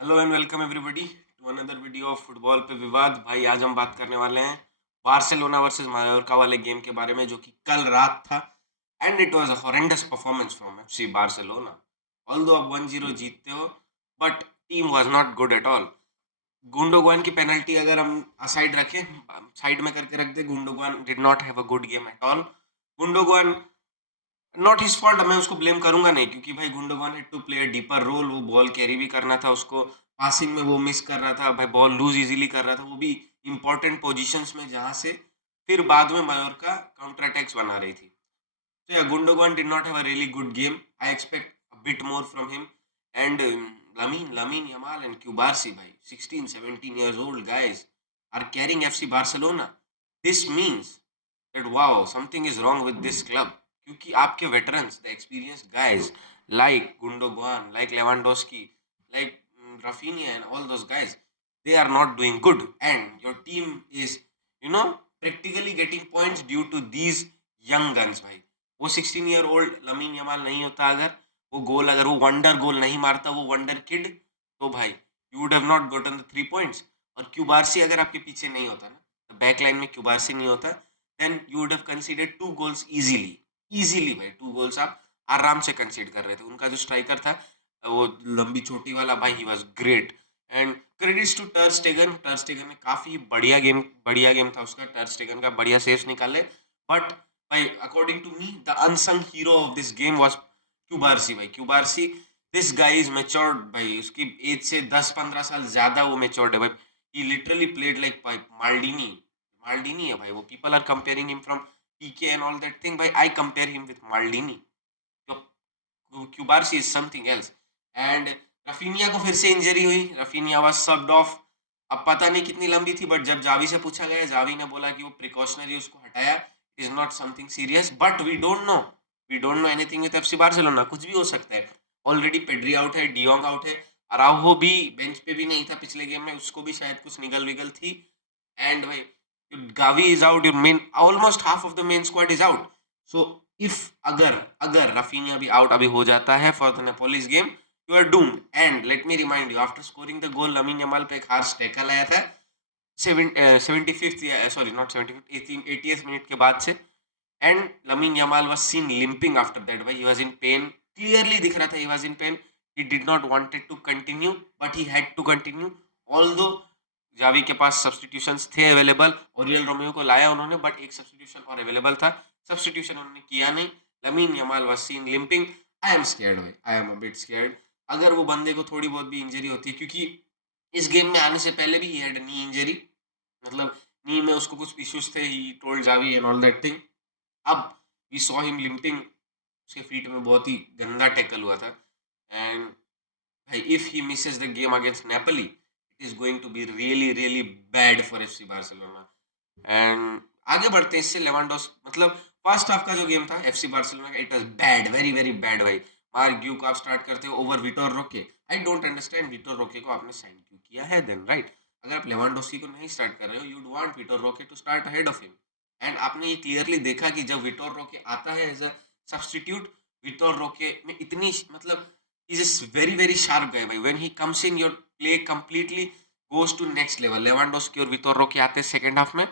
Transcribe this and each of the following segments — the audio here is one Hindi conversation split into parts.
Hello and welcome everybody to another video of football पे विवाद। भाई आज हम बात करने वाले हैं बार्सिलोना वर्सेस मायोर्का वाले गेम के बारे में जो कि कल रात था। And it was a horrendous performance from FC Barcelona. Although आप 1-0 जीतते हो but team was not good at all. Gundogan की पेनल्टी अगर हम साइड रखें, साइड में करके रख दे, Gundogan did not have a good game at all. Gundogan not his fault, मैं उसको ब्लेम करूंगा नहीं क्योंकि भाई Gundogan had to play a deeper role. वो बॉल कैरी भी करना था उसको, पासिंग में वो मिस कर रहा था भाई, बॉल लूज इजीली कर रहा था, वो भी इंपॉर्टेंट पोजीशंस में जहां से फिर बाद में मायोर्का काउंटर अटैक्स बना रही थी। So yeah, Gundogan did not have a really good game. I expect a bit more from him. And Lamine Yamal and Kubarsi, bhai, 16, 17 years old guys are carrying FC Barcelona. This means that wow, something is wrong with this club. क्योंकि आपके veterans, the experienced guys like Gundogan, like Lewandowski, like Rafinha and all those guys, they are not doing good. And your team is, practically getting points due to these young guns, भाई। वो 16 ईयर ओल्ड लमीन यमाल नहीं होता, अगर वो वंडर गोल नहीं मारता, वो वंडर किड, तो भाई you would have not Gotan the 3 points. और क्यूबार्सी अगर आपके पीछे नहीं होता ना, बैक लाइन में क्यूबार्सी नहीं होता, then you would have considered 2 goals easily. Easily भाई 2 गोल्स आप आराम से कंसीड कर रहे थे। उनका जो स्ट्राइकर था, वो लंबी चोटी वाला भाई, he was great. And credits to Ter Stegen ने काफी बढ़िया गेम था उसका। टर्स्टेगन का बढ़िया सेव्स निकाले। बट भाई according to me the unsung hero of this game was Cubarsi. भाई Cubarsi, this guy is matured भाई, उसकी एज से 10-15 साल ज्यादा वो मैच्योर्ड है भाई। He literally played like Maldini. Maldini है भाई वो। People are comparing him from PK and all that thing, भाई I compare him with Maldini. Cubarsi is something else. And Raphinha को फिर से इंजरी हुई, रफीनिया वाज सब्ड ऑफ। अब पता नहीं कितनी लंबी थी, बट जब जावी से पूछा गया, जावी ने बोला कि वो प्रिकॉशनरी उसको हटाया, it is not something serious. But we don't know anything with FC Barcelona, कुछ भी हो सकता है। ऑलरेडी पेड्री आउट है, डियोंग आउट है, अराउहो भी बेंच पे भी नहीं था पिछले गेम में, उसको भी शायद कुछ निगल विगल थी। एंड भाई Gavi is out, your main almost half of the main squad is out. So if अगर अगर रफीनिया भी आउट अभी हो जाता है for the Napolis game, you are doomed. And let me remind you, after scoring the goal Lamine Yamal पे एक हार्श टैकल आया था 75th, sorry not 75th, 80th minute के बाद से। And Lamine Yamal was seen limping after that, भाई he was in pain, clearly दिख रहा था he was in pain. He did not wanted to continue but he had to continue. Although Xavi के पास सब्स्टिट्यूशंस थे अवेलेबल, ओरियल रोमियो को लाया उन्होंने, बट एक सब्स्टिट्यूशन और अवेलेबल था, सब्स्टिट्यूशन उन्होंने किया नहीं। Lamine Yamal was seen limping. I am scared भाई, I am a bit scared. अगर वो बंदे को थोड़ी बहुत भी इंजरी होती है, क्योंकि इस गेम में आने से पहले भी ही हैड नी इंजरी, मतलब नी में उसको कुछ इश्यूज थे, he told Xavi and all that thing. अब वी सॉ हिम लिंपिंग, उसके फीट में बहुत ही गंदा टैकल हुआ था। एंड भाई if he misses the game against Napoli, it is going to be really really bad for FC Barcelona. And आगे बढ़ते हैं इससे। लेवांडोस, मतलब फर्स्ट हाफ का जो गेम था एफसी बार्सिलोना का, it was bad, very very bad भाई। मार्क ग्यू को आप स्टार्ट करते हो ओवर विटोर रोके। आई डोंट अंडरस्टैंड विटोर रोके को आपने साइन क्यों किया है देन, राइट? अगर आप लेवांडोस्की को नहीं स्टार्ट कर रहे हो, you'd want Vitor Roque to start ahead of him. And आपने ये क्लियरली देखा कि जब विटोर रोके आता है एज अ सब्स्टिट्यूट, विटोर रोके में इतनी, मतलब he's a very very sharp guy भाई। when he comes in, your play completely goes to next level। Lewandowski और विटोर रोके आते हैं सेकंड हाफ में,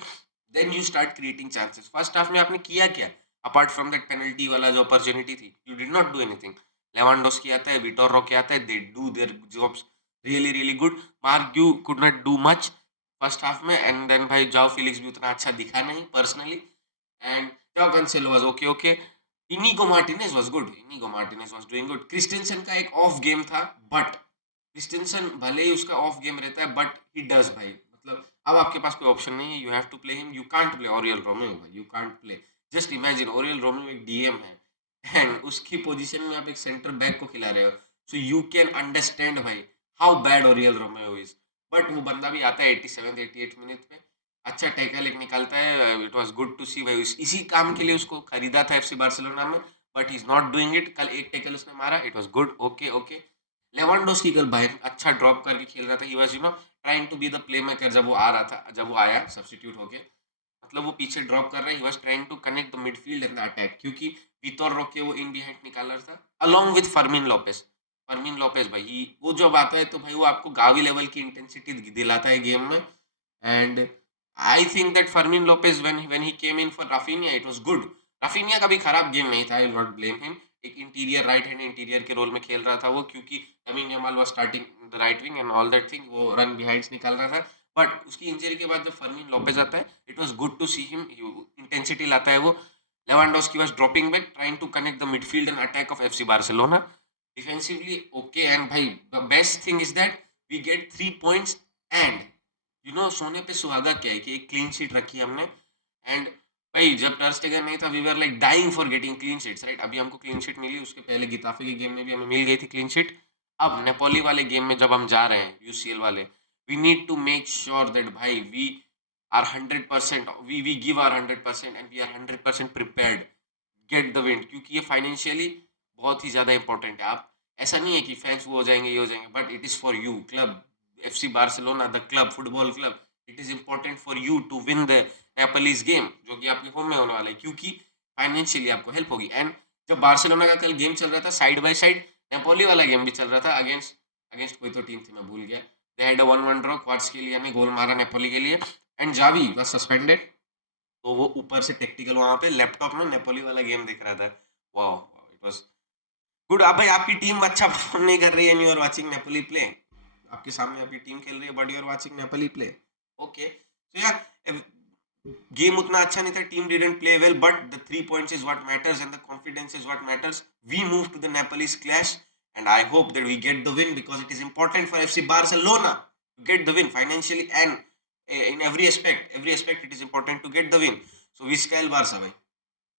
then you start creating chances. First half में आपने किया क्या? अपार्ट फ्रॉम दैट पेनल्टी वाला जो अपॉर्चुनिटी थी, you did not do anything. Lewandowski आता है, विटोर रोके आता है, they do their jobs really really good. Marc you could not do much first half में। एंड देन भाई जाओ फिलिक्स भी उतना अच्छा दिखा नहीं personally. And João Cancelo was okay okay. Inigo Martinez was good, Inigo Martinez was doing good. Christensen का एक ऑफ गेम था, बट क्रिस्टेंसन भले ही उसका ऑफ गेम रहता है, बट ही डज भाई, मतलब अब आपके पास कोई ऑप्शन नहीं है, you have to play him, you can't play Oriol Romeu भाई, you can't play. Just imagine Oriol Romeu एक डीएम है एंड उसकी पोजीशन में आप एक सेंटर बैक को खिला रहे हो, सो यू कैन अंडरस्टैंड भाई how bad Oriol Romeu is. But वो बंदा भी आता है 87 88 मिनट पे, अच्छा टैकल एक निकालता है। It was good to see भाई, इसी काम के लिए उसको खरीदा था एफसी बार्सिलोना में, but he is not doing it. कल एक टैकल उसने मारा, it was good, okay okay. Lewandowski कल भाई अच्छा ड्रॉप करके खेल रहा था, he was trying to be the playmaker. जब वो आ रहा था, जब वो आया सब्स्टिट्यूट होके, मतलब वो पीछे ड्रॉप कर रहा है, he was trying to connect the midfield and the attack, क्योंकि विटोर रोके वो इन बिहाइंड निकाल रहा था along with Fermin Lopez. Fermin Lopez भाई वो जब आता है तो भाई वो आपको गावी लेवल की इंटेंसिटी दिलाता है गेम में. And I think that फर्मीन Lopez when he came in for Raphinha it was good. Raphinha का भी खराब गेम नहीं था, I will not blame him. एक इंटीरियर राइट हैंड इंटीरियर के रोल में खेल रहा था वो, क्योंकि lamin Yamal was starting the right wing and all that thing, वो रन बिहाइंड्स निकाल रहा था. बट उसकी इंजरी के बाद जब फर्मीन लोपेज आता है it was good to see him. Intensity लाता है वो. Lewandowski was dropping back, trying to connect the midfield and attack of FC Barcelona. Defensively, okay, and bhai, the best thing is that we get 3 points and सोने पे सुहागा क्या है कि एक क्लीन शीट रखी हमने. एंड भाई जब टर स्टेगन नहीं था we were like dying for getting clean sheets, right. अभी हमको क्लीन शीट मिली, उसके पहले गिताफे के गेम में भी हमें मिल गई थी क्लीन शीट. अब नेपोली वाले गेम में जब हम जा रहे हैं यूसीएल वाले, we need to make sure that भाई we are 100%, we give our 100% and we are 100% prepared gate the win, क्योंकि ये फाइनेंशियली बहुत ही ज़्यादा इंपॉर्टेंट है. आप ऐसा नहीं है कि फैंस वो हो जाएंगे ये हो जाएंगे, but it is for you club FC Barcelona the club football club. It is important for you to win the Napolis game जो कि आपके होम में होने वाला है, क्योंकि फाइनेंशियली आपको हेल्प होगी. एंड जब बार्सिलोना का कल गेम चल रहा था साइड बाय साइड नेपोली वाला गेम भी चल रहा था अगेंस्ट अगेंस्ट कोई तो टीम थी मैं भूल गया. They had a 1-1 draw. क्वार्ट्सकेलिया ने गोल मारा नेपोली के लिए एंड जावी वाज सस्पेंडेड. तो वो ऊपर से टेक्टिकल वहां पे लैपटॉप में नेपोली वाला गेम दिख रहा था. Wow, it was good. अब भाई आपकी टीम अच्छा परफॉर्म नहीं कर रही है and you are watching Napoli play. आपके सामने आपकी टीम खेल रही है but you are watching Napoli play. Okay, so यार गेम उतना अच्छा नहीं था, team didn't play well, but the 3 points is what matters and the confidence is what matters. We move to the Napoli's clash and I hope that we get the win because it is important for FC Barcelona to get the win financially and in every aspect it is important to get the win. So Vizca El Barça bhai.